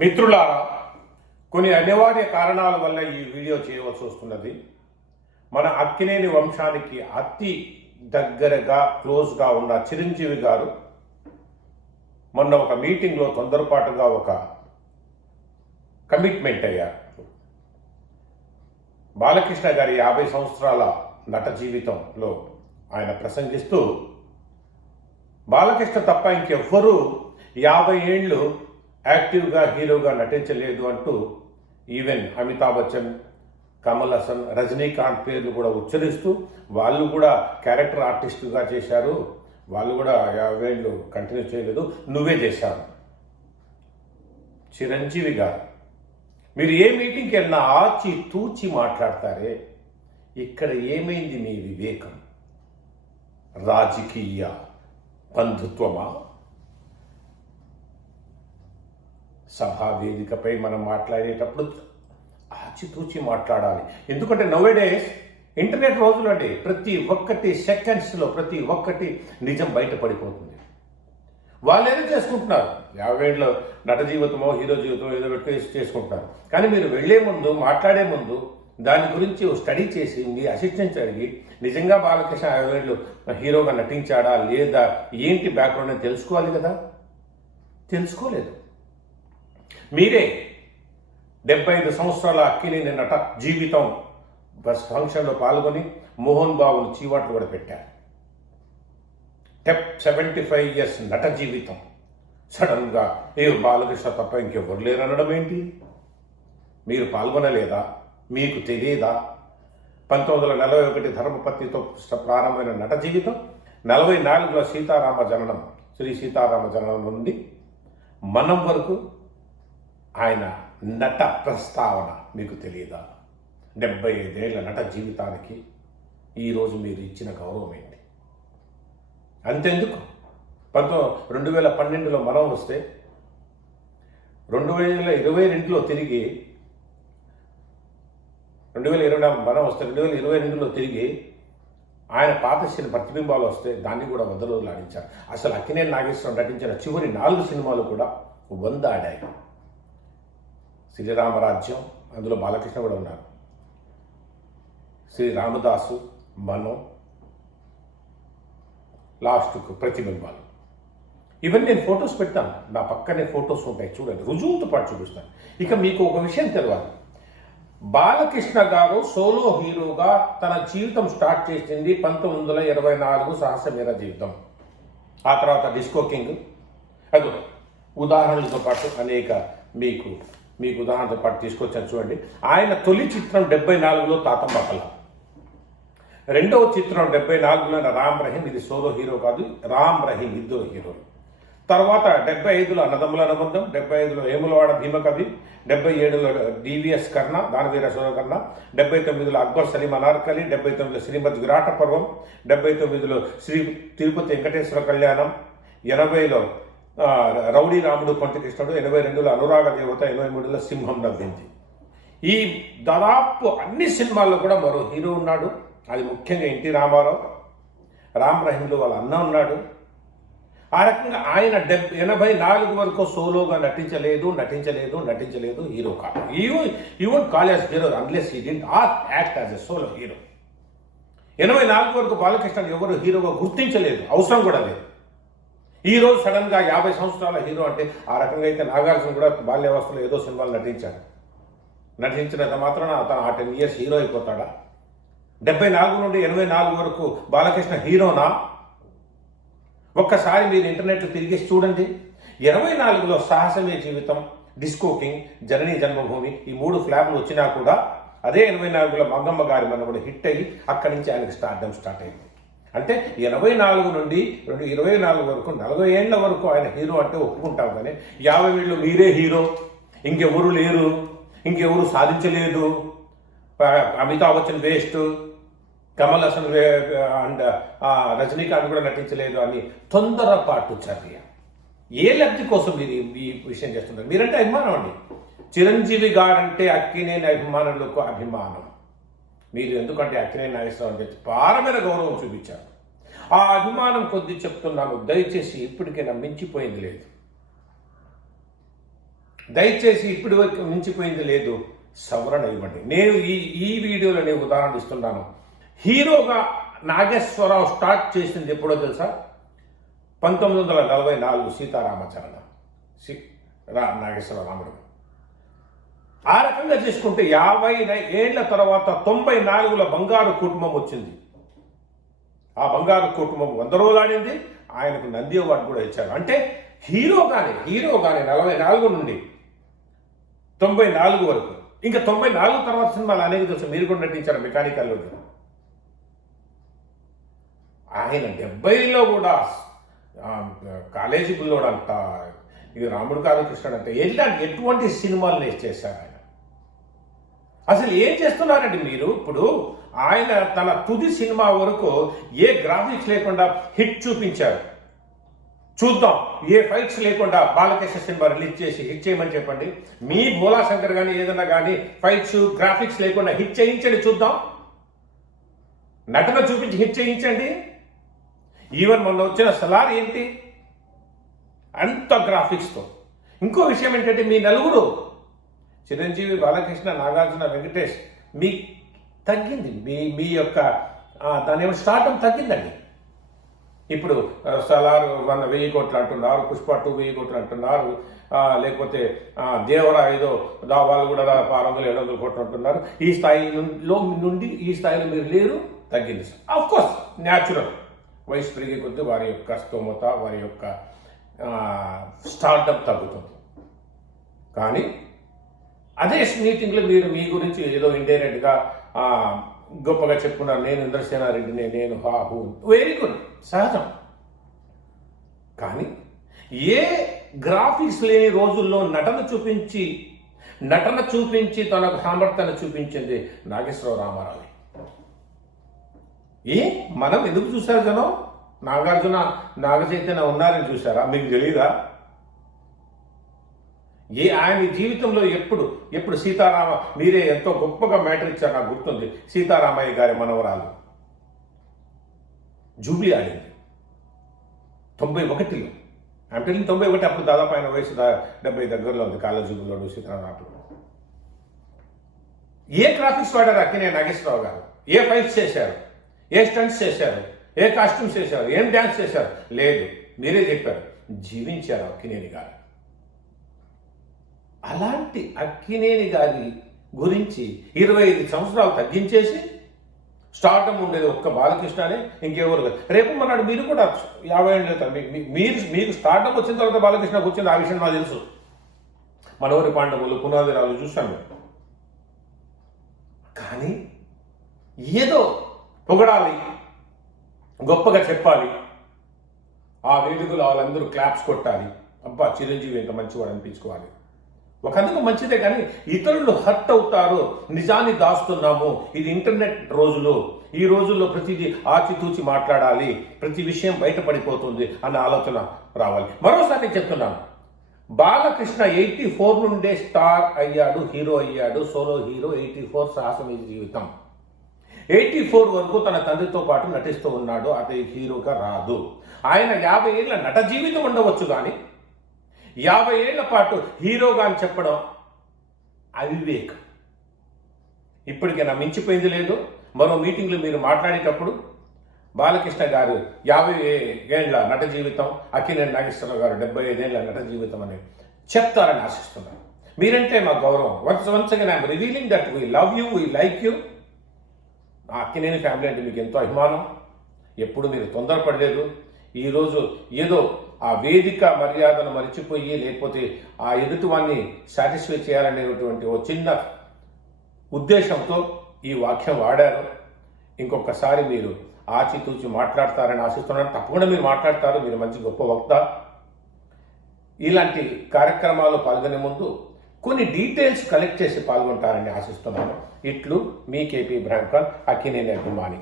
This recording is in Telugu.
మిత్రులారా కొన్ని అనివార్య కారణాల వల్ల ఈ వీడియో చేయవలసి వస్తున్నది. మన అక్కినేని వంశానికి అతి దగ్గరగా క్లోజ్గా ఉన్న చిరంజీవి గారు మొన్న ఒక మీటింగ్లో తొందరపాటుగా ఒక కమిట్మెంట్ అయ్యారు. బాలకృష్ణ గారి యాభై సంవత్సరాల నట జీవితంలో ఆయన ప్రసంగిస్తూ బాలకృష్ణ తప్ప ఇంకెవ్వరూ యాభై ఏళ్ళు యాక్టివ్గా హీరోగా నటించలేదు అంటూ ఈవెన్ అమితాబ్ బచ్చన్ కమల్ హసన్ రజనీకాంత్ పేర్లు కూడా ఉచ్చరిస్తూ వాళ్ళు కూడా క్యారెక్టర్ ఆర్టిస్టుగా చేశారు. వాళ్ళు కూడా యాభై ఏళ్ళు కంటిన్యూ చేయలేదు. నువ్వే చేశావు. చిరంజీవి గారు మీరు ఏ మీటింగ్కి వెళ్ళినా ఆచి తూచి మాట్లాడతారే. ఇక్కడ ఏమైంది మీ వివేకం? రాజకీయ బంధుత్వమా? సహా వేదికపై మనం మాట్లాడేటప్పుడు ఆచితూచి మాట్లాడాలి. ఎందుకంటే నవ్వేడే ఇంటర్నెట్ రోజులు అండి ప్రతి ఒక్కటి సెకండ్స్లో ప్రతి ఒక్కటి నిజం బయటపడిపోతుంది. వాళ్ళు ఏదో చేసుకుంటున్నారు. యాభై ఏళ్ళలో నట జీవితమో హీరో జీవితమో ఏదో పెట్టి చేసుకుంటున్నారు. కానీ మీరు వెళ్ళే ముందు మాట్లాడే ముందు దాని గురించి స్టడీ చేసి మీ అసిస్టెంట్స్ అడిగి నిజంగా బాలకృష్ణ యాభై ఏళ్ళు హీరోగా నటించాడా లేదా ఏంటి బ్యాక్గ్రౌండ్ అని తెలుసుకోవాలి కదా? తెలుసుకోలేదు. మీరే డెబ్బై ఐదు సంవత్సరాల అక్కిలేని నట జీవితం బస్ ఫంక్షన్లో పాల్గొని మోహన్ బాబును చీవాట్లు కూడా పెట్టారు. టెప్ సెవెంటీ ఫైవ్ ఇయర్స్ నట జీవితం. సడన్గా ఏ బాలకృష్ణ తప్ప ఇంకెవ్వరు లేరనడం ఏంటి? మీరు పాల్గొనలేదా? మీకు తెలియదా? పంతొమ్మిది వందల నలభై ఒకటి ధర్మపత్నితో ప్రారంభమైన నట జీవితం నలభై నాలుగులో సీతారామ జననం శ్రీ సీతారామ జననం నుండి మనం వరకు ఆయన నట ప్రస్తావన మీకు తెలియదా? డెబ్బై ఐదేళ్ళ నట జీవితానికి ఈరోజు మీరు ఇచ్చిన గౌరవం ఏంటి? అంతెందుకు? పంతో రెండు వేల పన్నెండులో మనం వస్తే రెండు వేల ఇరవై రెండులో తిరిగి రెండు వేల ఇరవై నాలుగు మనం వస్తే రెండు వేల ఇరవై రెండులో తిరిగి ఆయన పాత సినిమా ప్రతిబింబాలు వస్తే దాన్ని కూడా వంద రోజులు ఆడించారు. అసలు అక్కినేని నాగేశ్వరం నటించిన చివరి నాలుగు సినిమాలు కూడా వంద ఆడాయి. శ్రీరామరాజ్యం అందులో బాలకృష్ణ కూడా ఉన్నారు. శ్రీ రామదాసు మనం లాస్ట్కు ప్రతిబింబాలు. ఇవన్నీ నేను ఫొటోస్ పెడతాను. నా పక్కనే ఫొటోస్ ఉంటాయి చూడండి. రుజువుతో పాటు చూపిస్తాను. ఇక మీకు ఒక విషయం తెలియాలి బాలకృష్ణ గారు సోలో హీరోగా తన జీవితం స్టార్ట్ చేసింది పంతొమ్మిది వందల ఇరవై నాలుగు సాహసమీర జీవితం. ఆ తర్వాత డిస్కో కింగ్. అది ఉదాహరణలతో పాటు అనేక మీకు మీకు ఉదాహరణతో పాటు తీసుకొచ్చాను చూడండి. ఆయన తొలి చిత్రం డెబ్బై నాలుగులో తాతంబాకల రెండవ చిత్రం డెబ్బై నాలుగులో రామ్ రహీం ఇది సోలో హీరో కాదు రామ్ రహీం ఇద్దరు హీరోలు తర్వాత డెబ్బై ఐదులో అన్నదమ్ముల అనుబంధం డెబ్బై ఐదులో ఏములవాడ భీమకవి డెబ్బై ఏడులో డివిఎస్ కర్ణ దానవీర కర్ణ డెబ్బై తొమ్మిదిలో అక్బర్ సలీం అనార్కలి డెబ్బై తొమ్మిదిలో శ్రీమద్ విరాట పర్వం డెబ్బై తొమ్మిదిలో శ్రీ తిరుపతి వెంకటేశ్వర కళ్యాణం ఎనభైలో రౌడీ రాముడు కొంటకృష్ణుడు ఎనభై రెండులో అనురాగ దేవత ఎనభై మూడులో సింహం నవ్వింది. ఈ దాదాపు అన్ని సినిమాల్లో కూడా మరో హీరో ఉన్నాడు. అది ముఖ్యంగా ఎన్టీ రామారావు. రామ్ రహీంలో వాళ్ళ అన్న ఉన్నాడు. ఆ రకంగా ఆయన డెబ్ ఎనభై నాలుగు వరకు సోలోగా నటించలేదు నటించలేదు నటించలేదు హీరో కాదు. Even even college hero unless he didn't or act as a solo hero ఎనభై నాలుగు వరకు బాలకృష్ణ ఎవరు హీరోగా గుర్తించలేదు అవసరం కూడా లేదు. ఈరోజు సడన్గా యాభై సంవత్సరాల హీరో అంటే ఆ రకంగా అయితే నాగార్జున కూడా బాల్యావస్థలో ఏదో సినిమాలు నటించాడు. నటించినంత మాత్రాన అతను ఆ టెన్ ఇయర్స్ హీరో అయిపోతాడా? డెబ్బై నాలుగు నుండి ఎనభై నాలుగు వరకు బాలకృష్ణ హీరోనా? ఒక్కసారి మీరు ఇంటర్నెట్లో తిరిగేసి చూడండి. ఇరవై నాలుగులో సాహసమే జీవితం డిస్కో కింగ్ జననీ జన్మభూమి ఈ మూడు ఫ్లాప్లు వచ్చినా కూడా అదే ఎనభై నాలుగులో మంగమ్మ గారి మనవడు హిట్ అయ్యి అక్కడి నుంచి ఆయనకి స్టార్ట్ స్టార్ట్ అయింది. అంటే ఎనభై నాలుగు నుండి రెండు ఇరవై నాలుగు వరకు నలభై ఏళ్ళ వరకు ఆయన హీరో అంటే ఒప్పుకుంటాం కానీ యాభై ఏళ్ళు మీరే హీరో ఇంకెవరు లేరు ఇంకెవరు సాధించలేదు అమితాబ్ బచ్చన్ వేస్ట్ కమల్ హాసన్ అండ్ రజనీకాంత్ కూడా నటించలేదు అని తొందరపాటు చర్య. ఏ లబ్ధి కోసం మీరు ఈ- ఈ విషయం చేస్తున్నారు? మీరంటే అభిమానం అండి. చిరంజీవి గారంటే అక్కినేని అభిమానులకు అభిమానం. మీరు ఎందుకంటే అక్కినే నాగేశ్వరరావు అంటే పారమైన గౌరవం చూపించారు. ఆ అభిమానం కొద్ది చెప్తున్నాను దయచేసి ఇప్పటికైనా మించిపోయింది లేదు. దయచేసి ఇప్పటి వరకు మించిపోయింది లేదు సవరణ ఇవ్వండి. నేను ఈ ఈ వీడియోలో నేను ఉదాహరణ ఇస్తున్నాను. హీరోగా నాగేశ్వరరావు స్టార్ట్ చేసింది ఎప్పుడో తెలుసా? పంతొమ్మిది వందల నలభై నాలుగు సీతారామచరణ. సి రా నాగేశ్వర రాముడు. ఆ రకంగా చేసుకుంటే యాభై ఏళ్ళ తర్వాత తొంభై నాలుగులో బంగారు కుటుంబం వచ్చింది. ఆ బంగారు కుటుంబం వంద రోజులాడింది ఆయనకు నంది అవార్డు కూడా ఇచ్చారు. అంటే హీరోగానే హీరోగానే నలభై నాలుగు నుండి తొంభై నాలుగు వరకు. ఇంకా తొంభై నాలుగు తర్వాత సినిమాలు అనేక తెలుసు. మీరు కూడా నటించారు మెకానికల్లో ఆయన డెబ్బైలో కూడా కాలేజీ పిల్లోడు ఇది రాముడు కాదు కృష్ణుడు అంటే ఎలాంటి ఎటువంటి సినిమాలు చేశారు ఆయన? అసలు ఏం చేస్తున్నారండి మీరు? ఇప్పుడు ఆయన తన తుది సినిమా వరకు ఏ గ్రాఫిక్స్ లేకుండా హిట్ చూపించారు. చూద్దాం. ఏ ఫైట్స్ లేకుండా బాలకృష్ణ సినిమా రిలీజ్ చేసి హిట్ చేయమని చెప్పండి. మీ భోలా శంకర్ కానీ ఏదన్నా కానీ ఫైట్స్ గ్రాఫిక్స్ లేకుండా హిట్ చేయించండి చూద్దాం. నటన చూపించి హిట్ చేయించండి. ఈవెన్ మొన్న వచ్చిన సలార్ ఏంటి? అంత గ్రాఫిక్స్తో ఇంకో విషయం ఏంటంటే మీ నలుగురు చిరంజీవి బాలకృష్ణ నాగార్జున వెంకటేష్ మీ తగ్గింది. మీ మీ యొక్క దాని ఏమో స్టార్టం తగ్గిందండి. ఇప్పుడు ఆ, సలార్ వన్ వెయ్యి కోట్లు అంటున్నారు పుష్ప టూ వెయ్యి కోట్లు అంటున్నారు లేకపోతే దేవరా దేవర ఏదో దా వాళ్ళు కూడా ఆరు వందలు ఏడు వందల కోట్లు అంటున్నారు. ఈ స్థాయిలో నుండి ఈ స్థాయిలో మీరు లేరు తగ్గింది. ఆఫ్ కోర్స్ న్యాచురల్ వయసు పెరిగే కొద్దీ వారి యొక్క స్తోమత వారి యొక్క స్టార్టప్ తగ్గుతుంది. కానీ అదే మీటింగ్లో మీరు మీ గురించి ఏదో ఇండైరెక్ట్గా గొప్పగా చెప్పుకున్నారు. నేను ఇంద్రసేనారెడ్డిని నేను హా వెరీ గుడ్ సహజం. కానీ ఏ గ్రాఫిక్స్ లేని రోజుల్లో నటన చూపించి నటన చూపించి తనకు సామర్థ్యాన్ని చూపించింది నాగేశ్వరరావు రామారావు. ఏ? మనం ఎందుకు చూశారు జనం? నాగార్జున నాగచైతన్య ఉన్నారని చూసారా మీకు తెలియదా ఏ ఆయన జీవితంలో ఎప్పుడు ఎప్పుడు సీతారామ మీరే ఎంతో గొప్పగా మ్యాటర్ ఇచ్చారు నాకు గుర్తుంది. సీతారామయ్య గారి మనవరాలు. జూబ్లీ ఆడింది. తొంభై ఒకటిలో. అంటే తొంభై ఒకటి అప్పుడు దాదాపు ఆయన వయసు డెబ్బై దగ్గరలో ఉంది కాళ్ళ జూబులోడు సీతారామరావు ఏ గ్రాఫిక్స్ వాడారు అక్కినే నాగేశ్వరరావు గారు? ఏ ఫైట్స్ చేశారు? ఏ స్టంట్స్ చేశారు? ఏ కాస్ట్యూమ్స్ చేశారు? ఏం డ్యాన్స్ చేశారు? లేదు మీరే చెప్పారు. జీవించారు అక్కినేని గారు. అలాంటి అక్కినేని గారి గురించి ఇరవై ఐదు సంవత్సరాలు తగ్గించేసి స్టార్టం ఉండేది ఒక్క బాలకృష్ణనే ఇంకెవరు లేరు. రేపు మనాడు మీరు కూడా యాభై ఏళ్ళు అవుతారు. మీరు మీకు స్టార్టం వచ్చిన తర్వాత బాలకృష్ణకు వచ్చింది ఆ విషయం నాకు తెలుసు. మనవరి పాండవులు పునాదిరాలు చూశాను కానీ ఏదో పొగడాలి గొప్పగా చెప్పాలి. ఆ వేదికలో వాళ్ళందరూ క్లాప్స్ కొట్టాలి. అబ్బా చిరంజీవి ఎంత మంచివాడు అనిపించుకోవాలి. ఒకందుకు మంచిదే కానీ ఇతరులు హర్ట్ అవుతారు. నిజాన్ని దాస్తున్నాము. ఇది ఇంటర్నెట్ రోజులు. ఈ రోజుల్లో ప్రతిదీ ఆచితూచి మాట్లాడాలి. ప్రతి విషయం బయటపడిపోతుంది అన్న ఆలోచన రావాలి. మరోసారి చెప్తున్నాను. బాలకృష్ణ ఎయిటీ ఫోర్ నుండే స్టార్ అయ్యాడు హీరో అయ్యాడు solo hero eighty four Sahasame Jeevitham. Eighty four వరకు తన తండ్రితో పాటు నటిస్తూ ఉన్నాడు. అదే హీరోగా రాదు. ఆయన యాభై ఏళ్ళ నట జీవితం ఉండవచ్చు కానీ యాభై ఏళ్ళ పాటు హీరోగా అని చెప్పడం అవివేకం. ఇప్పటికైనా మించిపోయింది లేదు. మరో మీటింగ్లో మీరు మాట్లాడేటప్పుడు బాలకృష్ణ గారు యాభై ఏళ్ళ నట జీవితం అక్కినేని నాగేశ్వరరావు గారు డెబ్బై ఐదేళ్ళ నట జీవితం అని చెప్తారని ఆశిస్తున్నాను. మీరంటే మా గౌరవం. Once once again I'm revealing that we love you we like you నా అక్కినేని ఫ్యామిలీ అంటే మీకు ఎంతో అభిమానం. ఎప్పుడు మీరు తొందరపడలేదు. ఈరోజు ఏదో ఆ వేదిక మర్యాదను మరిచిపోయి లేకపోతే ఆ ఎదుటివాన్ని సాటిస్ఫై చేయాలనేటువంటి ఓ చిన్న ఉద్దేశంతో ఈ వాక్యం వాడారు. ఇంకొకసారి మీరు ఆచితూచి మాట్లాడతారని ఆశిస్తున్నాను. తప్పకుండా మీరు మాట్లాడతారు. మీరు మంచి గొప్ప వక్త. ఇలాంటి కార్యక్రమాల్లో పాల్గొనే ముందు కొన్ని డీటెయిల్స్ కలెక్ట్ చేసి పాల్గొంటారని ఆశిస్తున్నాను. ఇట్లు మీ కేపీ ఇబ్రాహిం ఖాన్ అక్కినేని అభిమాని.